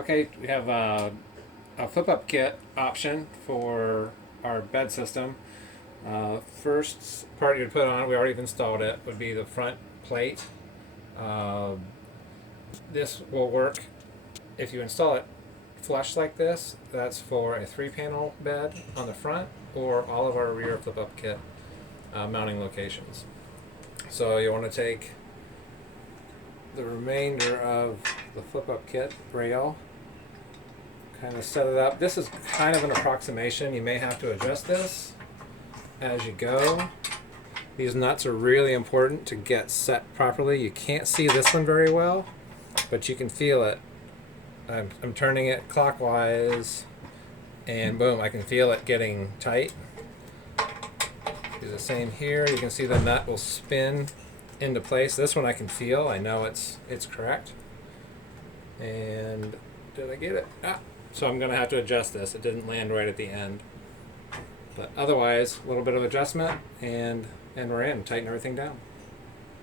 Okay, we have a flip-up kit option for our bed system. First part you'd put on, we already installed it, would be the front plate. Uh, this will work if you install it flush like this. That's for a 3-panel bed on the front or all of our rear flip-up kit mounting locations. So you want to take the remainder of the flip-up kit rail, kind of set it up. This is kind of an approximation. You may have to adjust this as you go. These nuts are really important to get set properly. You can't see this one very well, but you can feel it. I'm turning it clockwise, and boom, I can feel it getting tight. Do the same here. You can see the nut will spin into place. This one I can feel. I know it's correct. And did I get it? So I'm going to have to adjust this. It didn't land right at the end. But otherwise, a little bit of adjustment, and we're in. Tighten everything down.